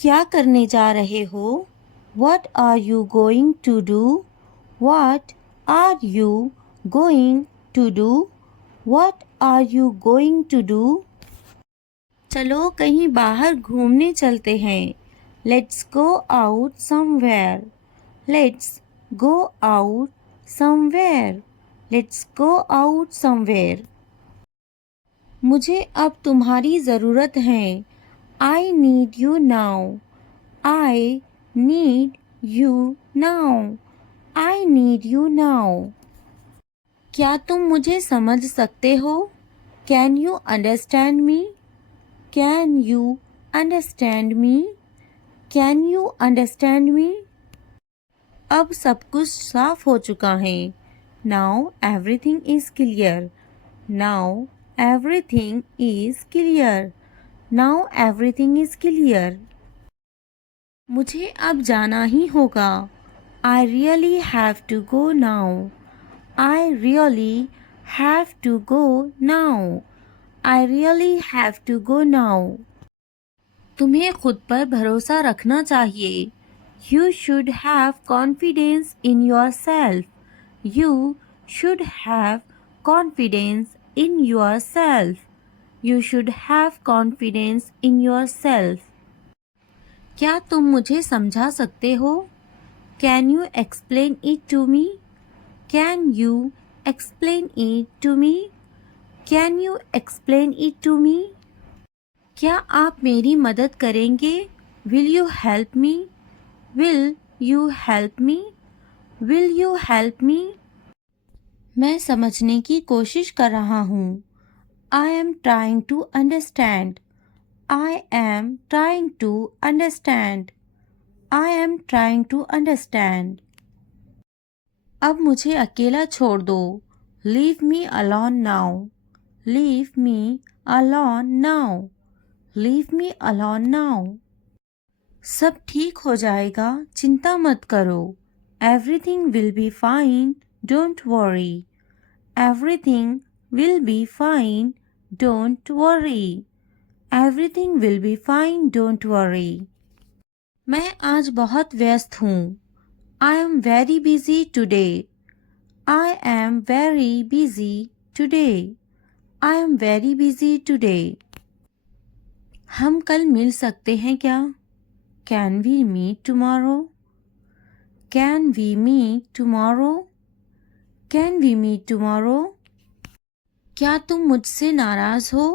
क्या करने जा रहे हो? What are you going to do? What are you going to do? What are you going to do? चलो कहीं बाहर घूमने चलते हैं. Let's go out somewhere. Let's go out somewhere. Let's go out somewhere. मुझे अब तुम्हारी ज़रूरत है. I need you now. I need you now. I need you now. क्या तुम मुझे समझ सकते हो? Can you understand me? Can you understand me? Can you understand me? अब सब कुछ साफ हो चुका है. Now everything is clear. Now everything is clear. Now everything is clear. मुझे अब जाना ही होगा. I really have to go now. I really have to go now. I really have to go now. तुम्हें खुद पर भरोसा रखना चाहिए. You should have confidence in yourself. You should have confidence in yourself. You should have confidence in yourself. क्या तुम मुझे समझा सकते हो? Can you explain it to me? Can you explain it to me? Can you explain it to me? क्या आप मेरी मदद करेंगे? Will you help me? Will you help me? Will you help me? मैं समझने की कोशिश कर रहा हूँ. I am trying to understand. I am trying to understand. I am trying to understand. अब मुझे अकेला छोड़ दो. Leave me alone now. Leave me alone now. Leave me alone now. सब ठीक हो जाएगा, चिंता मत करो. Everything will be fine, don't worry. Everything will be fine, don't worry. Everything will be fine, don't worry. मैं आज बहुत व्यस्त हूँ. I am very busy today. I am very busy today. I am very busy today. हम कल मिल सकते हैं क्या? Can we meet tomorrow? Can we meet tomorrow? Can we meet tomorrow? क्या तुम मुझसे नाराज़ हो?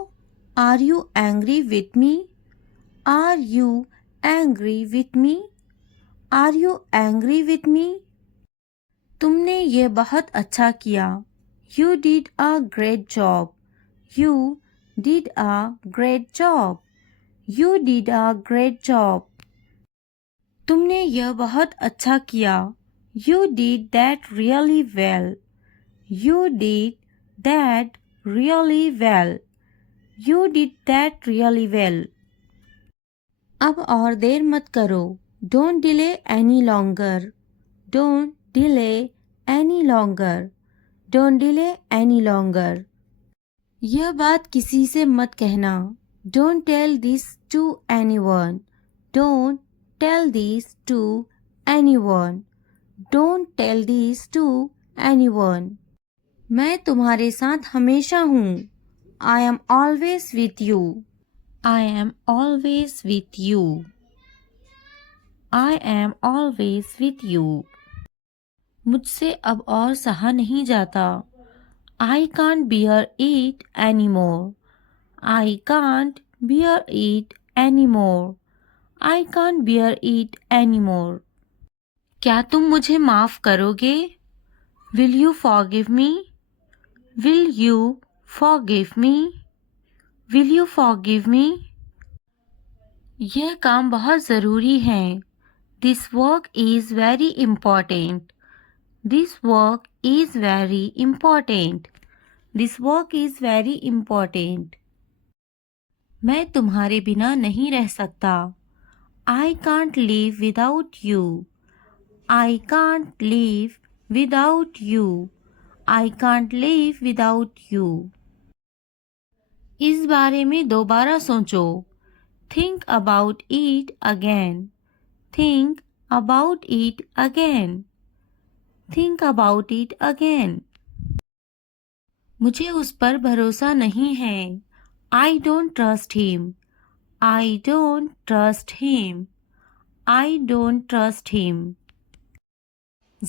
Are you angry with me? Are you angry with me? Are you angry with me? तुमने ये बहुत अच्छा किया. You did a great job. You did a great job. You did a great job. तुमने यह बहुत अच्छा किया. You did that really well. You did that really well. You did that really well. अब और देर मत करो. Don't delay any longer. Don't delay any longer. Don't delay any longer. यह बात किसी से मत कहना. Don't tell this to anyone. Don't tell this to anyone. Don't tell this to anyone. मैं तुम्हारे साथ हमेशा हूँ. I am always with you. I am always with you. I am always with you. मुझसे अब और सहा नहीं जाता. I can't bear it anymore. I can't bear it anymore. I can't bear it anymore. क्या तुम मुझे माफ़ करोगे? Will you forgive me? Will you forgive me? Will you forgive me? यह काम बहुत ज़रूरी है. This work is very important. This work is very important. This work is very important. मैं तुम्हारे बिना नहीं रह सकता. I can't live without you. I can't live without you. I can't live without you. इस बारे में दोबारा सोचो. Think about it again. Think about it again. Think about it again. मुझे उस पर भरोसा नहीं है. I don't trust him. I don't trust him. I don't trust him.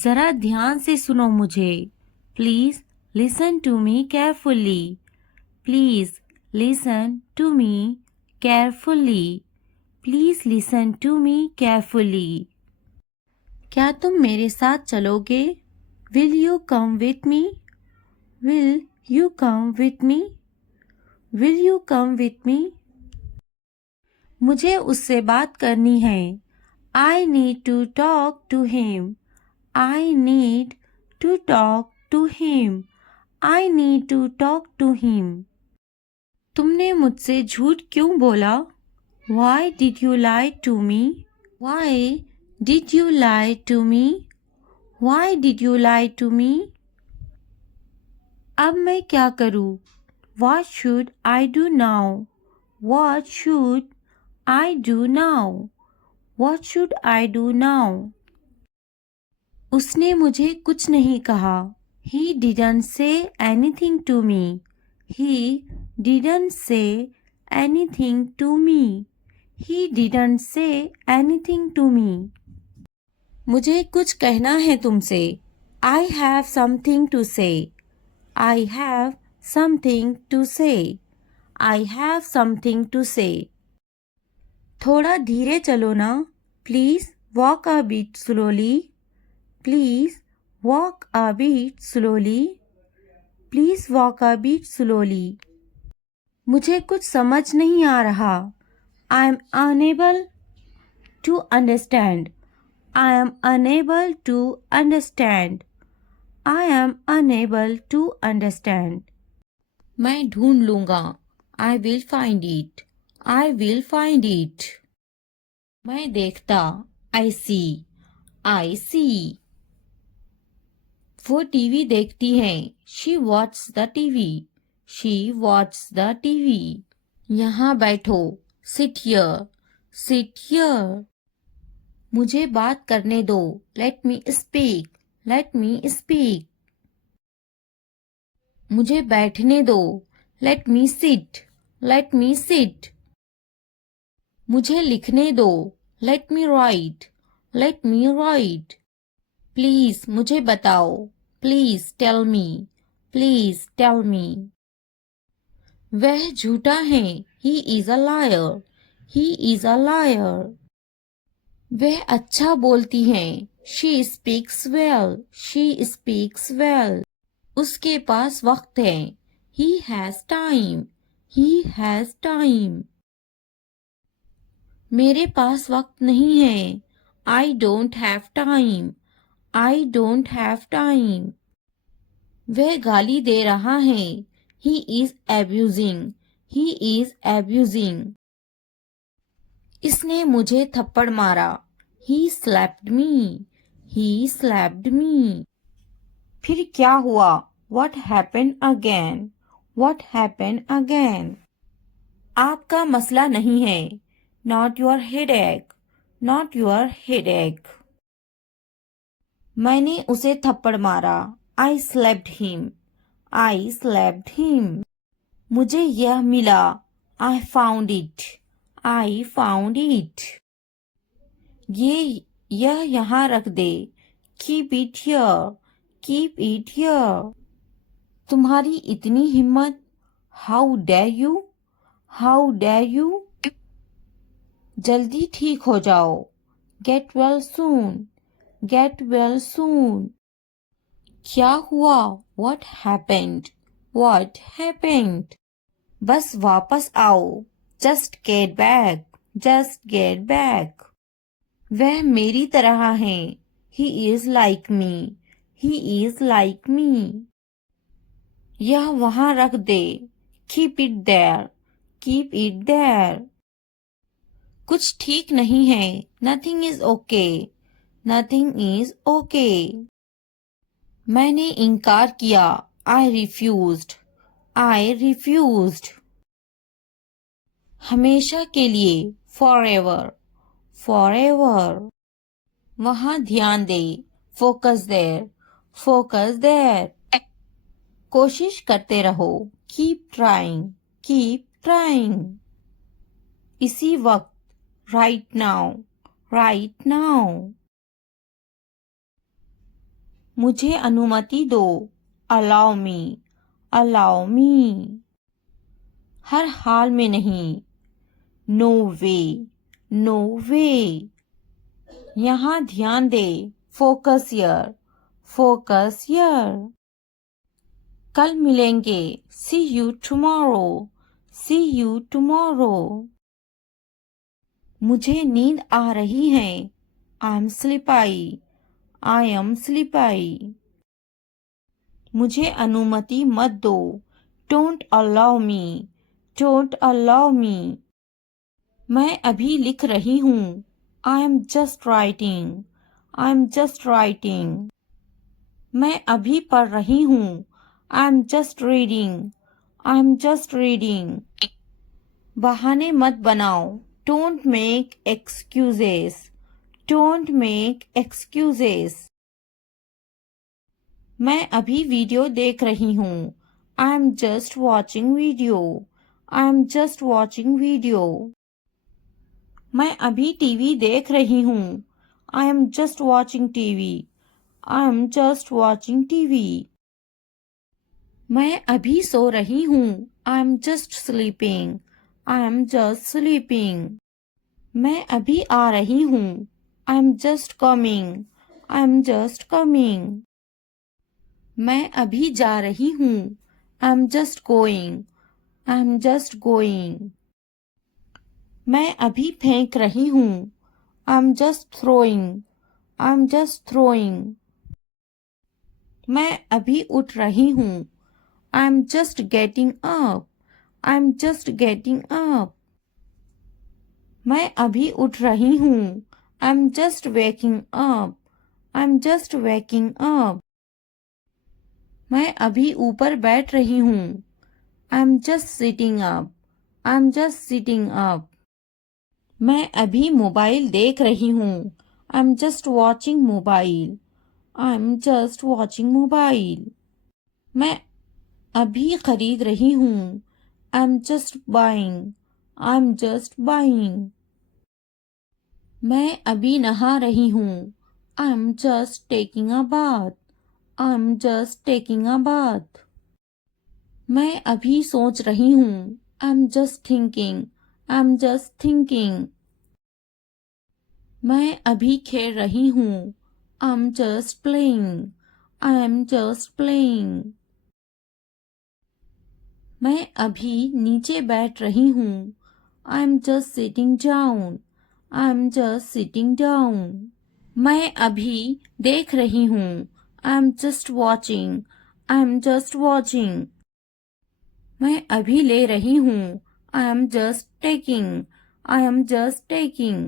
ज़रा ध्यान से सुनो मुझे. Please listen to me carefully. Please listen to me carefully. Please listen to me carefully. क्या तुम मेरे साथ चलोगे? Will you come with me? Will you come with me? Will you come with me? मुझे उससे बात करनी है. I need to talk to him. I need to talk to him. I need to talk to him. तुमने मुझसे झूठ क्यों बोला? Why did you lie to me? Why did you lie to me? Why did you lie to me? अब मैं क्या करूं? What should I do now? What should I do now? What should I do now? उसने मुझे कुछ नहीं कहा. He didn't say anything to me. He didn't say anything to me. He didn't say anything to me. मुझे कुछ कहना है तुमसे. I have something to say. I have something to say. I have something to say. थोड़ा धीरे चलो ना. Please walk a bit slowly. Please walk a bit slowly. Please walk a bit slowly. मुझे कुछ समझ नहीं आ रहा. I am unable to understand. I am unable to understand. I am unable to understand. मैं ढूंढ लूँगा. I will find it. I will find it. मैं देखता. I see. I see. वो टीवी देखती है. She watches the TV. She watches the TV. यहाँ बैठो. Sit here. Sit here. मुझे बात करने दो. Let me speak. Let me speak. मुझे बैठने दो. Let me sit. Let me sit. मुझे लिखने दो. Let me write. Let me write. Please मुझे बताओ. Please tell me. Please tell me. वह झूठा है. He is a liar. He is a liar. वह अच्छा बोलती है. She speaks well. She speaks well. उसके पास वक्त है. He has time. He has time. मेरे पास वक्त नहीं है. I don't have time. I don't have time. वह गाली दे रहा है. He is abusing. He is abusing. इसने मुझे थप्पड़ मारा. He slapped me. He slapped me. फिर क्या हुआ? What happened again? What happened again? आपका मसला नहीं है. Not your headache. Not your headache. मैंने उसे थप्पड़ मारा. I slapped him. I slapped him. मुझे यह मिला. I found it. I found it. यह यहाँ रख दे. Keep it here. Keep it here. तुम्हारी इतनी हिम्मत. How dare you? How dare you? जल्दी ठीक हो जाओ. Get well soon. Get well soon. क्या हुआ? What happened? What happened? बस वापस आओ. Just get back. Just get back. वह मेरी तरह है. He is like me. He is like me. यह वहाँ रख दे. Keep it there. Keep it there. कुछ ठीक नहीं है. Nothing is okay. Nothing is okay. मैंने इनकार किया. I refused. I refused. हमेशा के लिए, forever, forever. वहाँ ध्यान दे, focus there, focus there. कोशिश करते रहो, keep trying, keep trying. इसी वक्त, right now, right now. मुझे अनुमति दो, allow me, allow me. हर हाल में नहीं, no way, no way. यहाँ ध्यान दे, focus here, focus here. कल मिलेंगे, see you tomorrow, see you tomorrow. मुझे नींद आ रही है, I am sleepy, I am sleepy. मुझे अनुमति मत दो, don't allow me, don't allow me. मैं अभी लिख रही हूँ, I am just writing, I am just writing. मैं अभी पढ़ रही हूँ, I am just reading, I am just reading. बहाने मत बनाओ, don't make excuses, don't make excuses. मैं अभी वीडियो देख रही हूँ, I am just watching video, I am just watching video. मैं अभी टीवी देख रही हूँ, I am just watching TV, I am just watching TV. मैं अभी सो रही हूँ, I am just sleeping, I am just sleeping. मैं अभी आ रही हूँ, I am just coming, I am just coming. मैं अभी जा रही हूँ, I am just going, I am just going. मैं अभी फेंक रही हूँ, I am just throwing, I am just throwing. मैं अभी उठ रही हूँ, I am just getting up, I am just getting up. मैं अभी उठ रही हूँ, I am just waking up, I am just waking up. मैं अभी ऊपर बैठ रही हूँ, I am just sitting up, I am just sitting up. मैं अभी मोबाइल देख रही हूँ, I am just watching mobile, I am just watching mobile. मैं अभी खरीद रही हूँ, I am just buying, I am just buying. मैं अभी नहा रही हूँ, I am just taking a bath, I am just taking a bath. मैं अभी सोच रही हूँ, I am just thinking, I am just thinking. मैं अभी खेल रही हूँ, I am just playing, I am just playing. मैं अभी नीचे बैठ रही हूँ, I am just sitting down, I am just sitting down. मैं अभी देख रही हूँ, I am just watching, I am just watching. मैं अभी ले रही हूँ, I am just taking, I am just taking.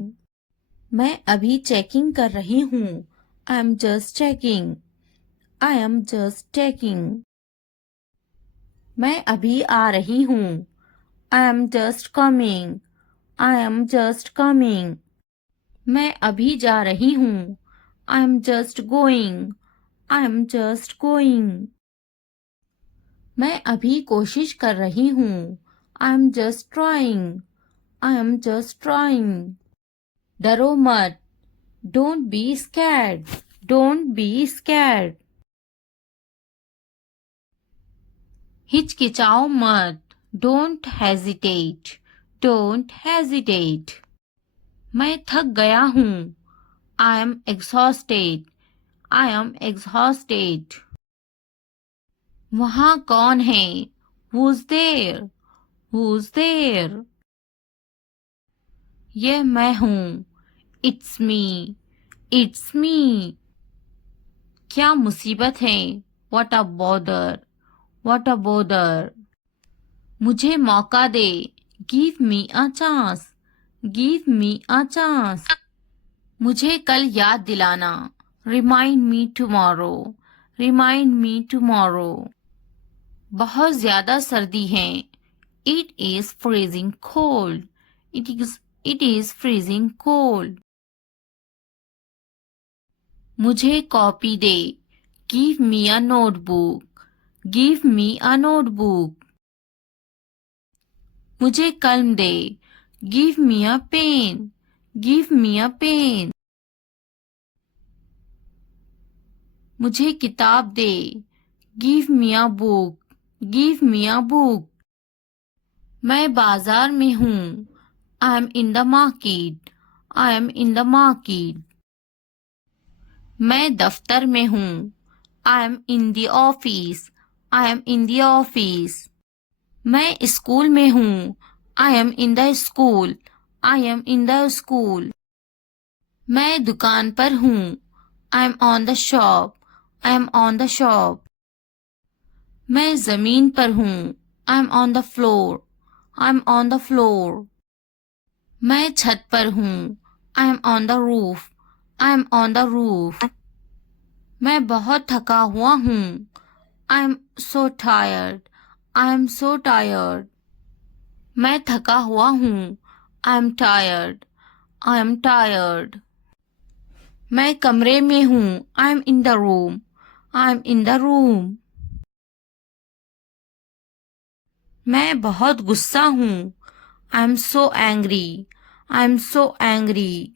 मैं अभी चेकिंग कर रही हूँ, I am just checking, I am just checking. मैं अभी आ रही हूँ, I am just coming, I am just coming. मैं अभी जा रही हूँ, I am just going, I am just going. मैं अभी कोशिश कर रही हूँ, I am just trying, I am just trying. डरो मत, don't be scared, don't be scared. हिचकिचाओ मत, don't hesitate, don't hesitate. मैं थक गया हूँ, I am exhausted, I am exhausted. वहाँ कौन है, who's there, who's there. यह मैं हूँ, it's me, it's me. क्या मुसीबत है, what a bother, what a bother. मुझे मौका दे, give me a chance, give me a chance. मुझे कल याद दिलाना, remind me tomorrow, remind me tomorrow. बहुत ज़्यादा सर्दी है, It is freezing cold. It is freezing cold. मुझे copy they. Give me a notebook. Give me a notebook. मुझे कलम दे. Give me a pen. Give me a pen. मुझे किताब दे. Give me a book. Give me a book. मैं बाजार में हूँ. I am in the market. I am in the market. मैं दफ्तर में हूँ. I am in the office. I am in the office. मैं स्कूल में हूँ. I am in the school. I am in the school. मैं दुकान पर हूँ. I am on the shop. I am on the shop. मैं जमीन पर हूँ. I am on the floor. I am on the floor. मैं छत पर हूँ. I am on the roof. I am on the roof. मैं बहुत थका हुआ हूँ. I am so tired. I am so tired. मैं थका हुआ हूँ. I am tired. I am tired. मैं कमरे में हूँ. I am in the room. I am in the room. मैं बहुत गुस्सा हूँ. I am so angry. I am so angry.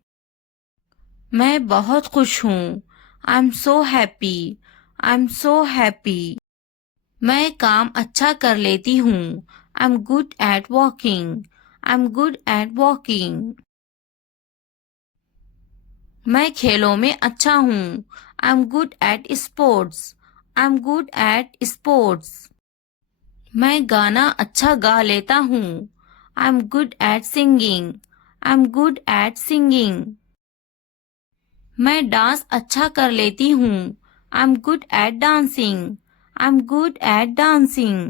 मैं बहुत खुश हूँ. I am so happy. I am so happy. मैं काम अच्छा कर लेती हूँ. I am good at walking. I am good at walking. मैं खेलों में अच्छा हूँ. I am good at sports. I am good at sports. मैं गाना अच्छा गा लेता हूँ. I am good at singing. I am good at singing. मैं डांस अच्छा कर लेती हूँ. I am good at dancing. I am good at dancing.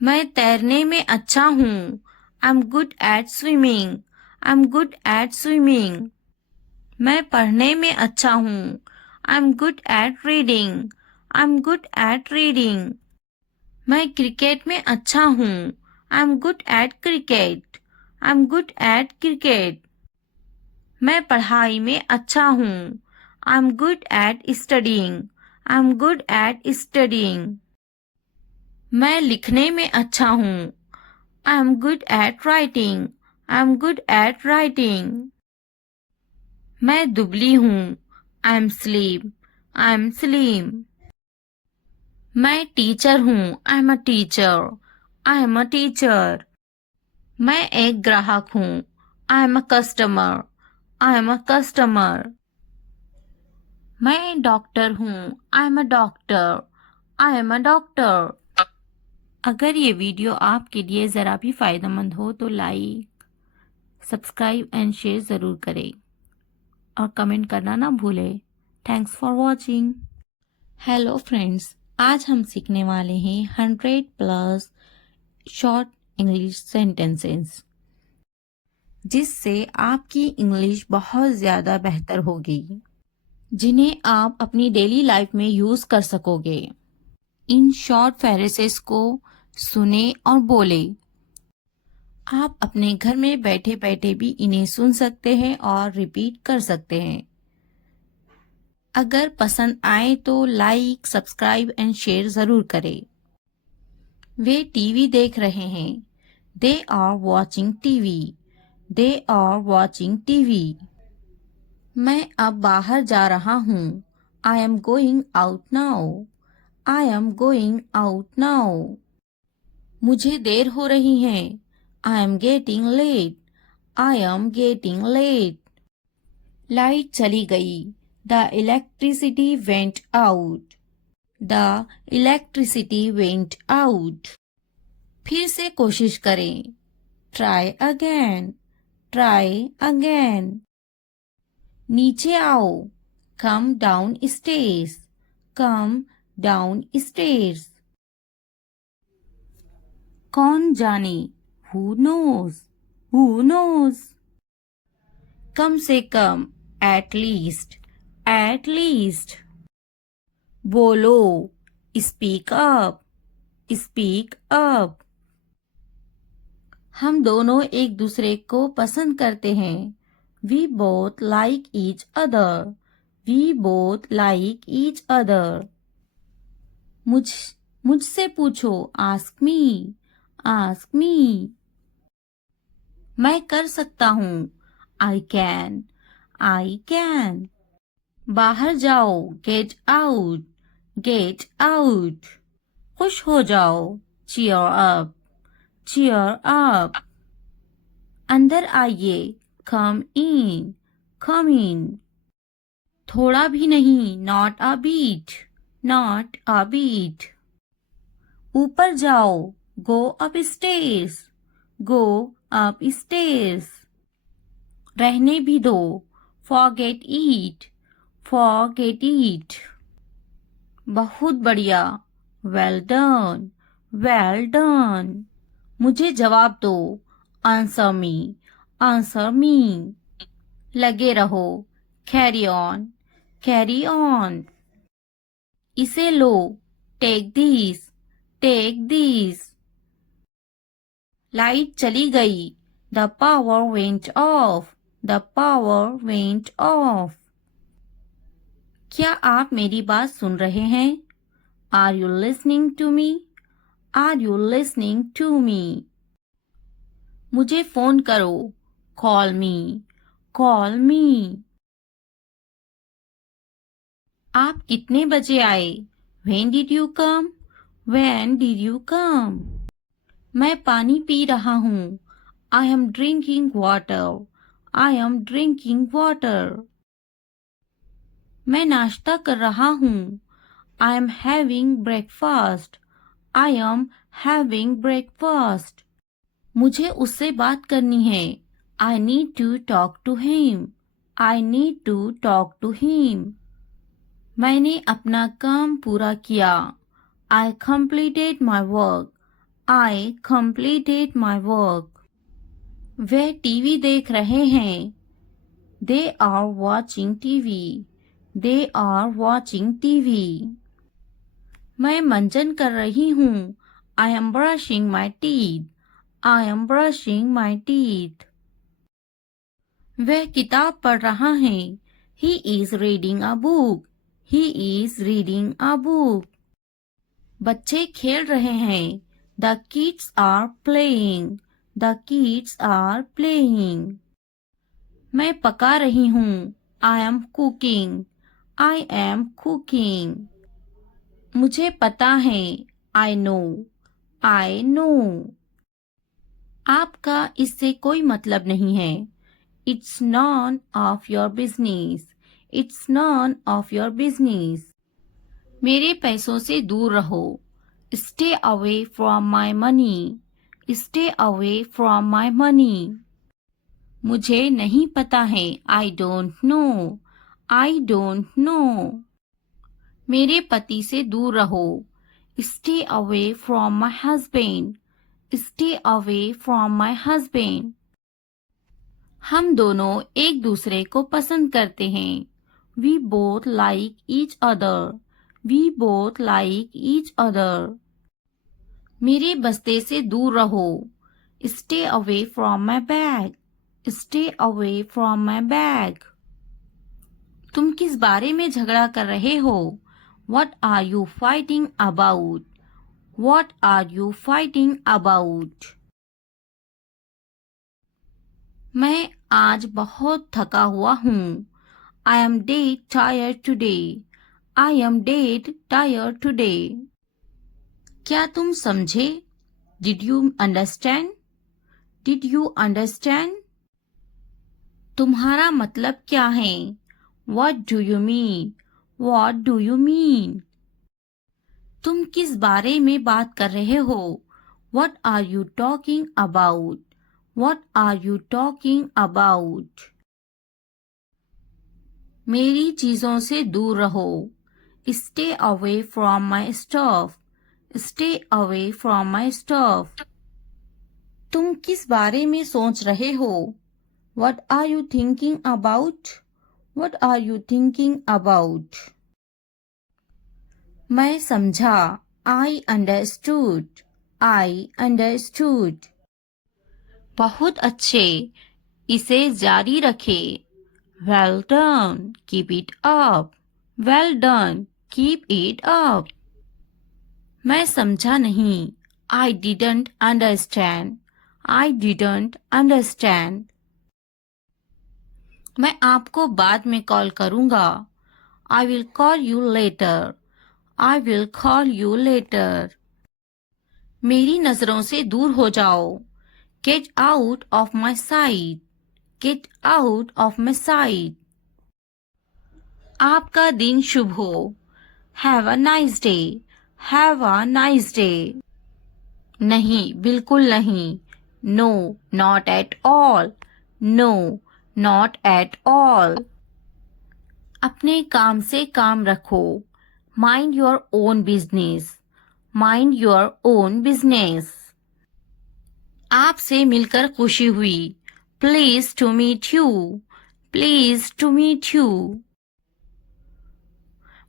मैं तैरने में अच्छा हूँ. I am good at swimming. I am good at swimming. मैं पढ़ने में अच्छा हूँ. I am good at reading. I am good at reading. मैं क्रिकेट में अच्छा हूँ. I am good at cricket. I am good at cricket. मैं पढ़ाई में अच्छा हूँ. I am good at studying. I am good at studying. मैं लिखने में अच्छा हूँ. I am good at writing. I am good at writing. मैं दुबली हूँ. I am slim. I am slim. मैं टीचर हूँ. I am a teacher. I am a teacher. मैं एक ग्राहक हूँ. I am a customer. I am a customer. मैं doctor हूँ. I am a doctor. I am a doctor. अगर ये वीडियो आपके लिए ज़रा भी फ़ायदेमंद हो तो लाइक, सब्सक्राइब एंड शेयर ज़रूर करें और कमेंट करना ना भूलें। Thanks for watching. Hello friends, आज हम सीखने वाले हैं 100+ शॉर्ट इंग्लिश सेंटेंसेस, जिससे आपकी इंग्लिश बहुत ज़्यादा बेहतर होगी, जिन्हें आप अपनी डेली लाइफ में यूज़ कर सकोगे। इन शॉर्ट फ्रेजेस को सुने और बोले। आप अपने घर में बैठे बैठे भी इन्हें सुन सकते हैं और रिपीट कर सकते हैं। अगर पसंद आए तो लाइक, सब्सक्राइब एंड शेयर ज़रूर करें। वे टीवी देख रहे हैं। They are watching TV. They are watching TV. मैं अब बाहर जा रहा हूँ। I am going out now. I am going out now. मुझे देर हो रही है। I am getting late. I am getting late. Light चली गई। The electricity went out. The electricity went out. फिर से कोशिश करें। Try again. Try again. नीचे आओ। Come down stairs. Come down stairs. कौन जाने। Who knows? Who knows? कम से कम। At least. At least. बोलो। Speak up. Speak up. हम दोनों एक दूसरे को पसंद करते हैं. We both like each other. We both like each other. मुझसे पूछो. Ask me. Ask me. मैं कर सकता हूँ. I can. I can. बाहर जाओ. Get out. Get out. खुश हो जाओ. Cheer up. Cheer up. अंदर आइए. Come in. Come in. थोड़ा भी नहीं. Not a bit. Not a bit. ऊपर जाओ. Go upstairs. Go upstairs. रहने भी दो. Forget it. Forget it. बहुत बढ़िया. Well done. Well done. मुझे जवाब दो. Answer me. Answer me. लगे रहो. Carry on. Carry on. इसे लो. Take this. Take this. Light चली गई. The power went off. The power went off. क्या आप मेरी बात सुन रहे हैं? Are you listening to me? Are you listening to me? मुझे फोन करो. Call me. Call me. आप कितने बजे आए? When did you come? When did you come? मैं पानी पी रहा हूँ. I am drinking water. I am drinking water. मैं नाश्ता कर रहा हूँ. I am having breakfast. I am having breakfast. मुझे उससे बात करनी है. I need to talk to him. I need to talk to him. मैंने अपना काम पूरा किया. I completed my work. I completed my work. Way TV देख रहे हैं. They are watching TV. They are watching TV. मैं मंजन कर रही हूँ. I am brushing my teeth. I am brushing my teeth. वह किताब पढ़ रहा है. He is reading a book. He is reading a book. बच्चे खेल रहे हैं. The kids are playing. The kids are playing. मैं पका रही हूँ. I am cooking. I am cooking. मुझे पता है. I know. I know. आपका इससे कोई मतलब नहीं है. It's none of your business. It's none of your business. मेरे पैसों से दूर रहो. Stay away from my money. Stay away from my money. मुझे नहीं पता है. I don't know. I don't know. मेरे पति से दूर रहो. Stay away from my husband. Stay away from my husband. हम दोनों एक दूसरे को पसंद करते हैं. We both like each other. We both like each other. मेरे बस्ते से दूर रहो. Stay away from my bag. Stay away from my bag. तुम किस बारे में झगड़ा कर रहे हो? What are you fighting about? What are you fighting about? मैं आज बहुत थका हुआ हूँ. I am dead tired today. I am dead tired today. क्या तुम समझे? Did you understand? Did you understand? तुम्हारा मतलब क्या है? What do you mean? What do you mean? तुम किस बारे में बात कर रहे हो? What are you talking about? What are you talking about? मेरी चीजों से दूर रहो. Stay away from my stuff. Stay away from my stuff. तुम किस बारे में सोच रहे हो? What are you thinking about? What are you thinking about? मैं समझा. I understood. I understood. बहुत अच्छे, इसे जारी रखे। Well done, keep it up. Well done, keep it up. मैं समझा नहीं। I didn't understand. I didn't understand. मैं आपको बाद में कॉल करूंगा। I will call you later. I will call you later. मेरी नजरों से दूर हो जाओ। Get out of my site. Get out of my site. आपका दिन शुभ हो। Have a nice day. Have a nice day. नहीं, बिल्कुल नहीं। No, not at all. No, not at all. अपने काम से काम रखो। Mind your own business. Mind your own business. आपसे मिलकर खुशी हुई। Please to meet you. Please to meet you.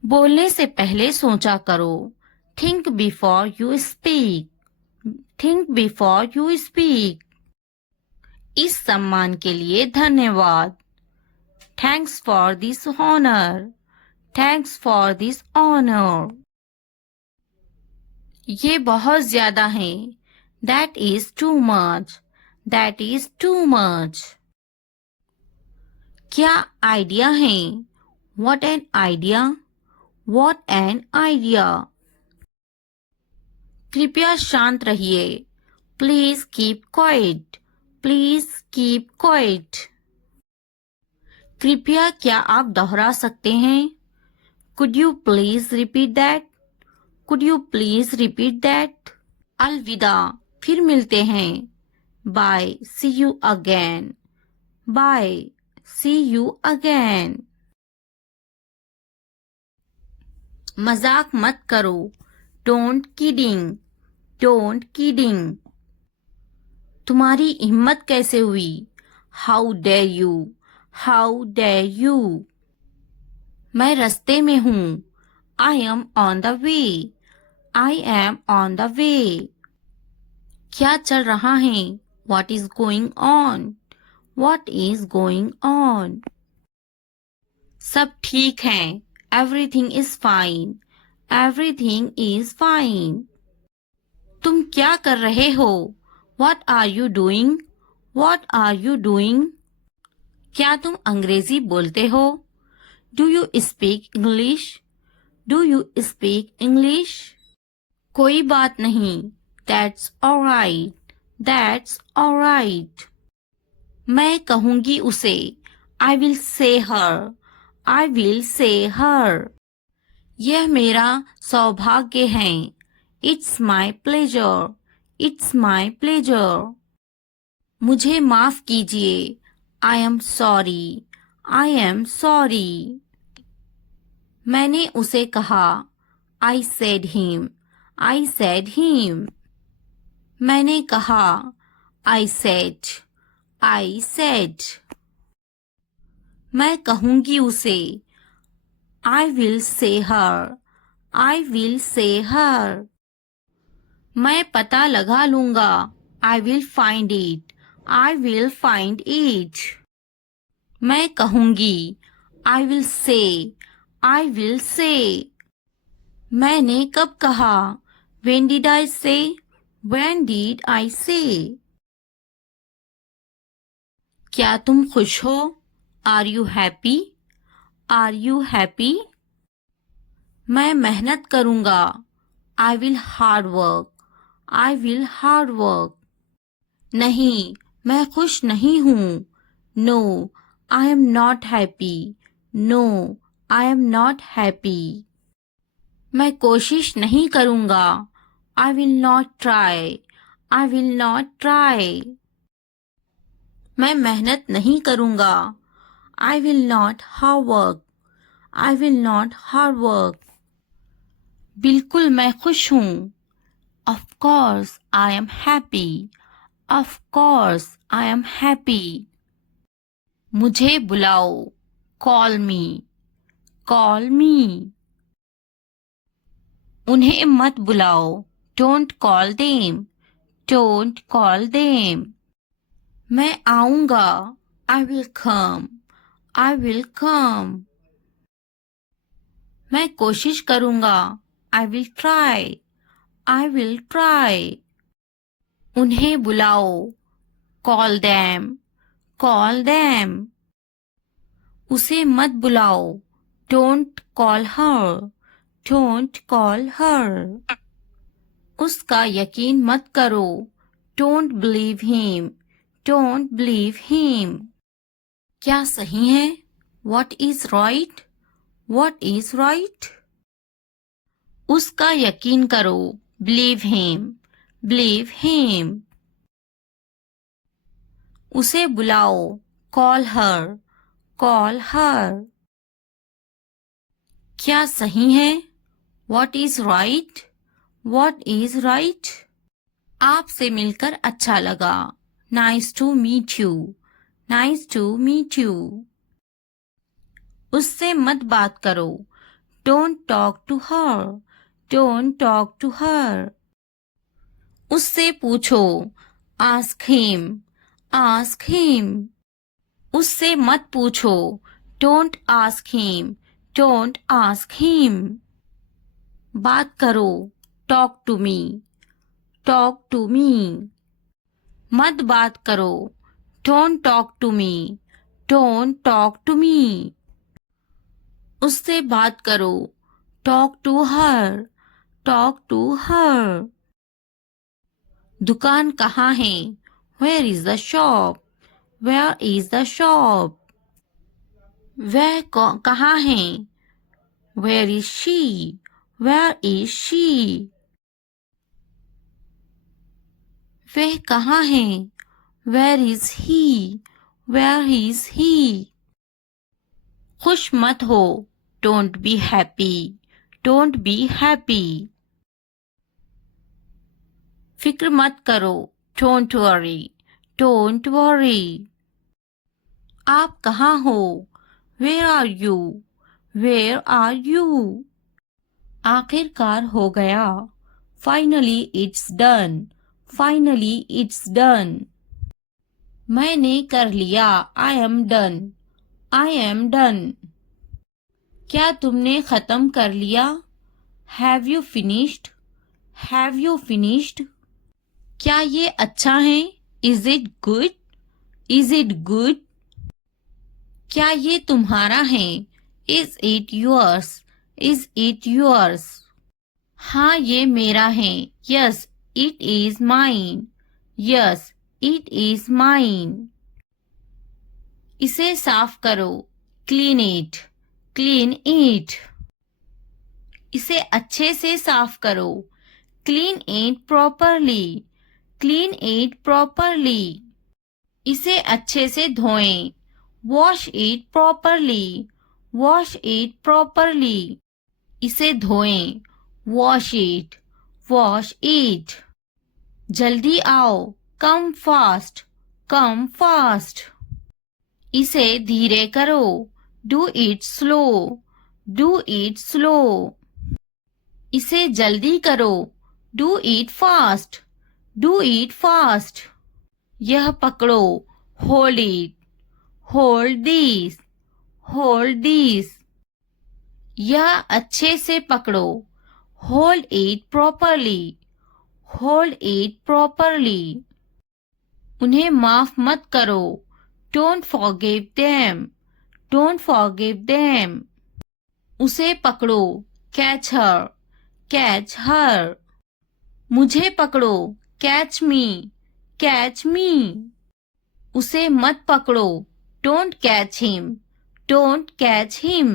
बोलने से पहले सोचा करो। Think before you speak. Think before you speak. इस सम्मान के लिए धन्यवाद। Thanks for this honour. Thanks for this honour. ये बहुत ज्यादा है। That is too much. That is too much. क्या आइडिया है? What an idea! What an idea! कृपया शांत रहिए। Please keep quiet. Please keep quiet. कृपया क्या आप दोहरा सकते हैं? Could you please repeat that? Could you please repeat that? अलविदा, फिर मिलते हैं। Bye. See you again. Bye. See you again. मजाक मत करो। Don't kidding. Don't kidding. तुम्हारी हिम्मत कैसे हुई? How dare you. How dare you. मैं रास्ते में हूँ। I am on the way. I am on the way. क्या चल रहा है? What is going on. What is going on. सब ठीक है। Everything is fine. Everything is fine. तुम क्या कर रहे हो? What are you doing? What are you doing? क्या तुम अंग्रेजी बोलते हो? Do you speak English? Do you speak English? कोई बात नहीं। That's alright. That's alright. मैं कहूंगी उसे। I will say her. I will say her. यह मेरा सौभाग्य है। It's my pleasure. It's my pleasure. मुझे माफ कीजिए। I am sorry. I am sorry. मैंने उसे कहा। I said him. I said him. मैंने कहा। I said. I said. मैं कहूंगी उसे। I will say her. I will say her. मैं पता लगा लूंगा। I will find it. I will find it. मैं कहूंगी। I will say. I will say. मैंने कब कहा? When did I say? When did I say? क्या तुम खुश हो? Are you happy? Are you happy? मैं मेहनत करूंगा। I will hard work. I will hard work. नहीं, मैं खुश नहीं हूँ। No, I am not happy. No, I am not happy. मैं कोशिश नहीं करूंगा। I will not try. I will not try. मैं मेहनत नहीं करूंगा। I will not hard work. I will not hard work. बिल्कुल मैं खुश हूँ। Of course, I am happy. Of course, I am happy. मुझे बुलाओ। Call me. Call me. उन्हें मत बुलाओ। Don't call them. Don't call them. मैं आऊंगा, I will come, I will come. मैं कोशिश करूंगा, I will try, I will try. उन्हें बुलाओ, call them, call them. उसे मत बुलाओ, don't call her, don't call her. उसका यकीन मत करो, don't believe him, don't believe him. क्या सही है? What is right? What is right? उसका यकीन करो, believe him, believe him. उसे बुलाओ, call her, call her. क्या सही है? What is right? What is right? आपसे मिलकर अच्छा लगा. Nice to meet you. Nice to meet you. उससे मत बात करो. Don't talk to her. Don't talk to her. उससे पूछो. Ask him. Ask him. उससे मत पूछो. Don't ask him. Don't ask him. बात करो. Talk to me. Talk to me. मत बात करो. Don't talk to me. Don't talk to me. उससे बात करो. Talk to her. Talk to her. दुकान कहाँ है? Where is the shop? Where is the shop? वह कहाँ है? Where is she? Where is she? वह कहाँ है? Where is he? Where is he? खुश मत हो. Don't be happy. Don't be happy. फिक्र मत करो. Don't worry. Don't worry. आप कहाँ हो? Where are you? Where are you? आखिरकार हो गया. Finally it's done. Finally it's done. मैंने कर लिया. I am done. I am done. क्या तुमने खत्म कर लिया? Have you finished? Have you finished? क्या ये अच्छा है? Is it good? Is it good? क्या ये तुम्हारा है? Is it yours? Is it yours? हाँ ये मेरा है. Yes, it is mine. Yes, it is mine. इसे साफ करो. Clean it. Clean it. इसे अच्छे से साफ करो. Clean it properly. Clean it properly. इसे अच्छे से धोएं. Wash it properly. Wash it properly. इसे धोएं. Wash it. Wash it. जल्दी आओ. Come fast. Come fast. इसे धीरे करो. Do it slow. Do it slow. इसे जल्दी करो. Do it fast. Do it fast. यह पकड़ो. Hold it. Hold this. Hold this. यह अच्छे से पकड़ो. Hold it properly. Hold it properly. उन्हें माफ मत करो. Don't forgive them. Don't forgive them. उसे पकड़ो. Catch her. Catch her. मुझे पकड़ो. Catch me. Catch me. उसे मत पकड़ो. Don't catch him. Don't catch him.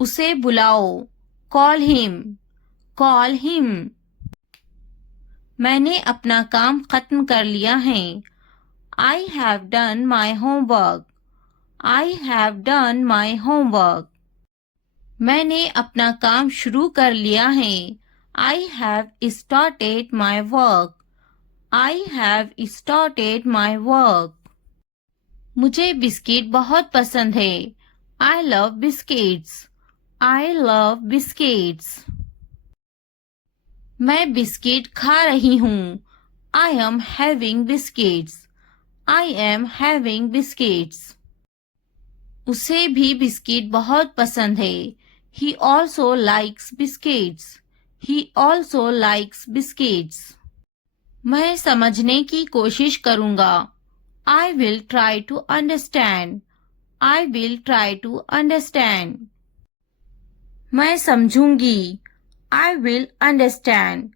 उसे बुलाओ. Call him. Call him. मैंने अपना काम खत्म कर लिया है. I have done my homework. I have done my homework. मैंने अपना काम शुरू कर लिया है. I have started my work. I have started my work. मुझे बिस्किट बहुत पसंद है. I love biscuits. I love biscuits. मैं बिस्किट खा रही हूँ. I am having biscuits. I am having biscuits. उसे भी बिस्किट बहुत पसंद है. He also likes biscuits. He also likes biscuits. मैं समझने की कोशिश करूंगा. I will try to understand. I will try to understand. मैं समझूंगी. I will understand.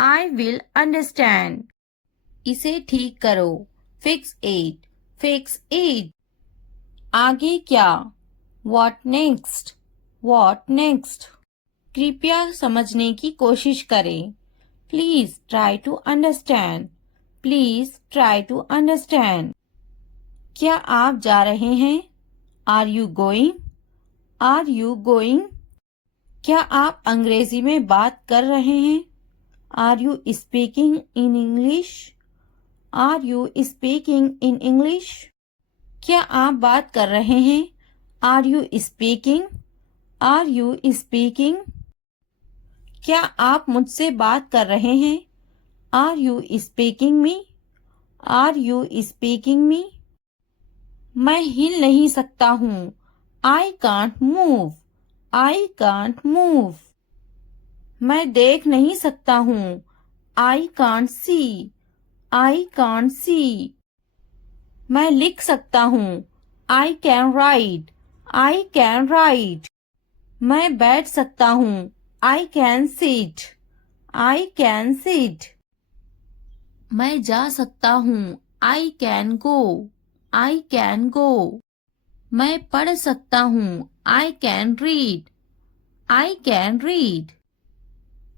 I will understand. इसे ठीक करो. Fix it. Fix it. आगे क्या? What next? What next? कृपया समझने की कोशिश करें. Please try to understand. Please try to understand. क्या आप जा रहे हैं? Are you going? Are you going? क्या आप अंग्रेजी में बात कर रहे हैं? Are you speaking in English? Are you speaking in English? क्या आप बात कर रहे हैं? Are you speaking? Are you speaking? क्या आप मुझसे बात कर रहे हैं? Are you speaking me? Are you speaking me? मैं हिल नहीं सकता हूँ. I can't move. I can't move. मैं देख नहीं सकता हूँ. I can't see. I can't see. मैं लिख सकता हूँ. I can write. I can write. मैं बैठ सकता हूँ. I can sit. I can sit. मैं जा सकता हूँ. I can go. I can go. मैं पढ़ सकता हूँ. I can read. I can read.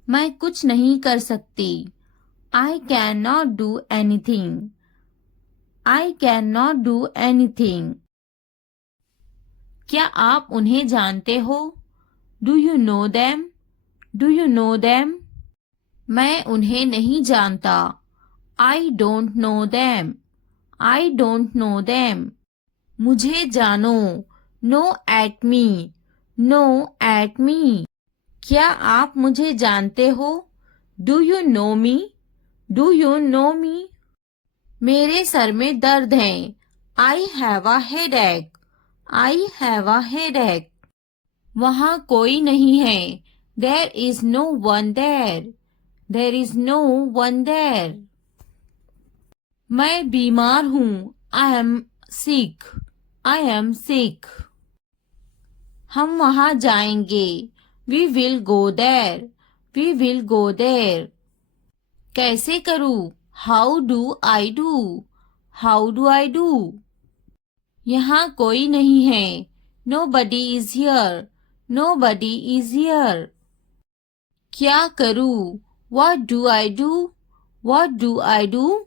मैं कुछ नहीं कर सकती. I cannot do anything. I cannot do anything. क्या आप उन्हें जानते हो? Do you know them? Do you know them? मैं उन्हें नहीं जानता. I don't know them. I don't know them. मुझे जानो. Know at me. Know at me. क्या आप मुझे जानते हो? Do you know me? Do you know me? मेरे सर में दर्द है. I have a headache. I have a headache. वहाँ कोई नहीं है. There is no one there. There is no one there. मैं बीमार हूँ. I am sick. I am sick. हम वहाँ जाएंगे. We will go there. We will go there. कैसे करूँ? How do I do? How do I do? यहाँ कोई नहीं है. Nobody is here. Nobody is here. क्या करूँ? What do I do? What do I do?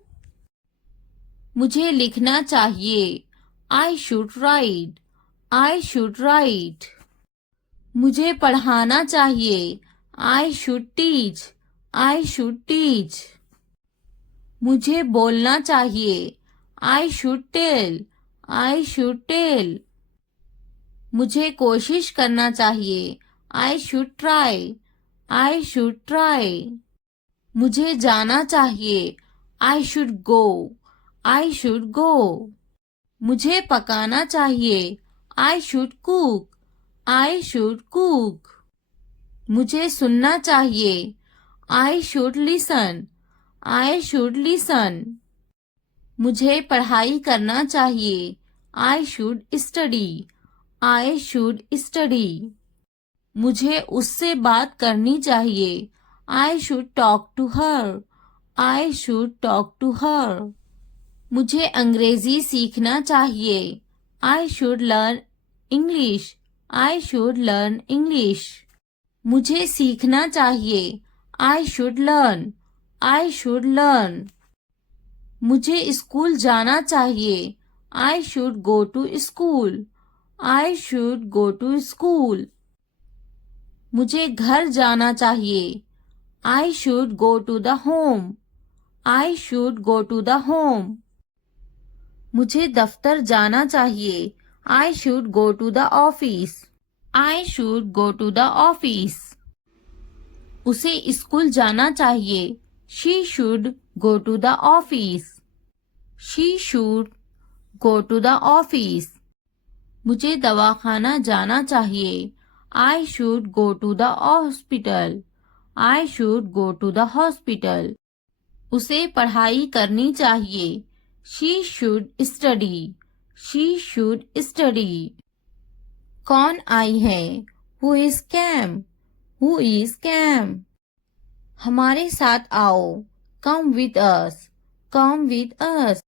मुझे लिखना चाहिए. I should write. I should write. मुझे पढ़ाना चाहिए. I should teach. I should teach. मुझे बोलना चाहिए. I should tell. I should tell. मुझे कोशिश करना चाहिए. I should try. I should try. मुझे जाना चाहिए. I should go. I should go. मुझे पकाना चाहिए. I should cook. I should cook. मुझे सुनना चाहिए. I should listen. I should listen. मुझे पढ़ाई करना चाहिए. I should study. I should study. मुझे उससे बात करनी चाहिए. I should talk to her. I should talk to her. मुझे अंग्रेजी सीखना चाहिए. I should learn English. I should learn English. मुझे सीखना चाहिए. I should learn. I should learn. मुझे स्कूल जाना चाहिए. I should go to school. I should go to school. मुझे घर जाना चाहिए. I should go to the home. I should go to the home. मुझे दफ्तर जाना चाहिए. I should go to the office. I should go to the office. उसे school जाना चाहिए. She should go to the office. She should go to the office. मुझे दवाखाना जाना चाहिए. I should go to the hospital. I should go to the hospital. उसे पढ़ाई करनी चाहिए. She should study. She should study. कौन आई है? Who is came? Who is came? हमारे साथ आओ. Come with us. Come with us.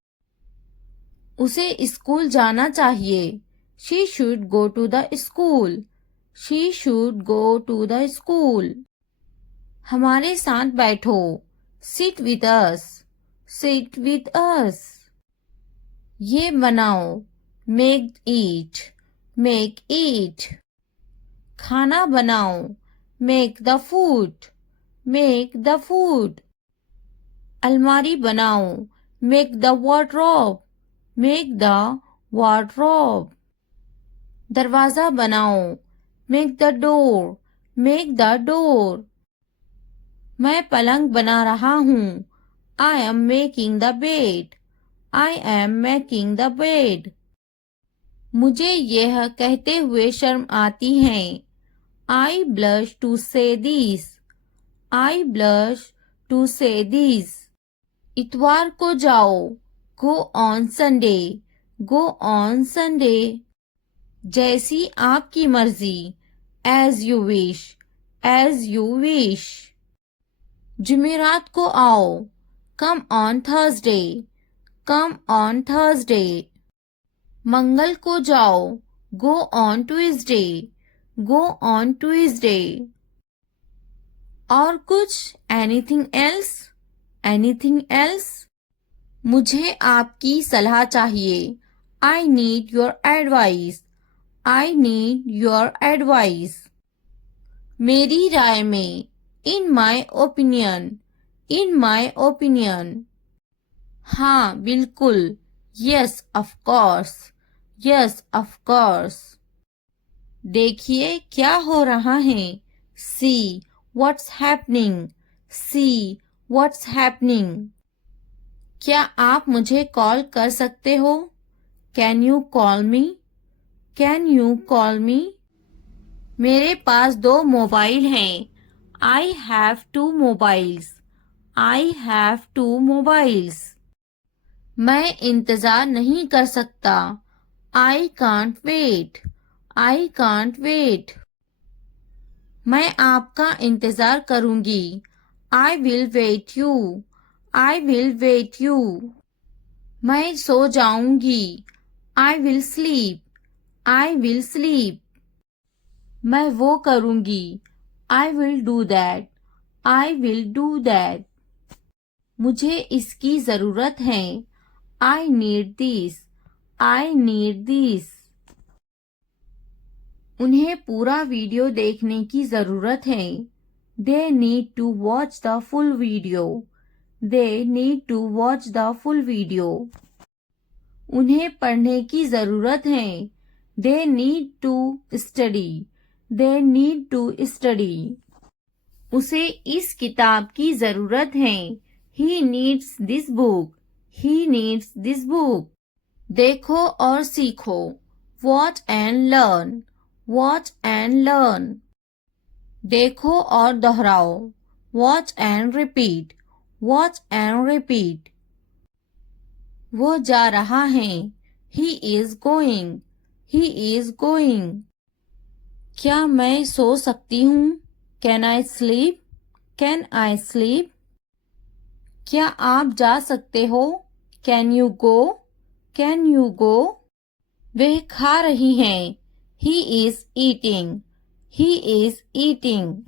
उसे स्कूल जाना चाहिए. She should go to the school. She should go to the school. हमारे साथ बैठो. Sit with us. Sit with us. ये बनाओ. Make it. Make it. खाना बनाओ. Make the food. Make the food. अलमारी बनाओ. Make the wardrobe. Make the wardrobe. दरवाजा बनाओ. Make the door. Make the door. मैं पलंग बना रहा हूँ. I am making the bed. I am making the bed. मुझे यह कहते हुए शर्म आती है. I blush to say this. I blush to say this. इतवार को जाओ. Go on Sunday. Go on Sunday. जैसी आपकी मर्जी. As you wish. As you wish. जुमेरात को आओ. Come on Thursday. Come on Thursday. मंगल को जाओ. Go on Tuesday. Go on Tuesday. और कुछ? Anything else? Anything else? मुझे आपकी सलाह चाहिए. I need your advice. I need your advice. मेरी राय में. In my opinion. In my opinion. हाँ बिल्कुल. Yes of course. Yes of course. देखिए क्या हो रहा है. See what's happening. See what's happening. क्या आप मुझे कॉल कर सकते हो? Can you call me? Can you call me? मेरे पास 2 मोबाइल हैं. I have 2 mobiles. I have 2 mobiles. मैं इंतजार नहीं कर सकता. I can't wait. I can't wait. मैं आपका इंतजार करूंगी. I will wait you. I will wait you. मैं सो जाऊंगी. I will sleep. I will sleep. मैं वो करूंगी. I will do that. I will do that. मुझे इसकी जरूरत है. I need this. I need this. उन्हें पूरा वीडियो देखने की जरूरत है. They need to watch the full video. They need to watch the full video. उन्हें पढ़ने की जरूरत है. They need to study. They need to study. उसे इस किताब की जरूरत है. He needs this book. He needs this book. देखो और सीखो. Watch and learn. Watch and learn. देखो और दोहराओ. Watch and repeat. Watch and repeat. वो जा रहा है. He is going. He is going. क्या मैं सो सकती हूँ? Can I sleep? Can I sleep? क्या आप जा सकते हो? Can you go? Can you go? वह खा रही हैं. He is eating. He is eating.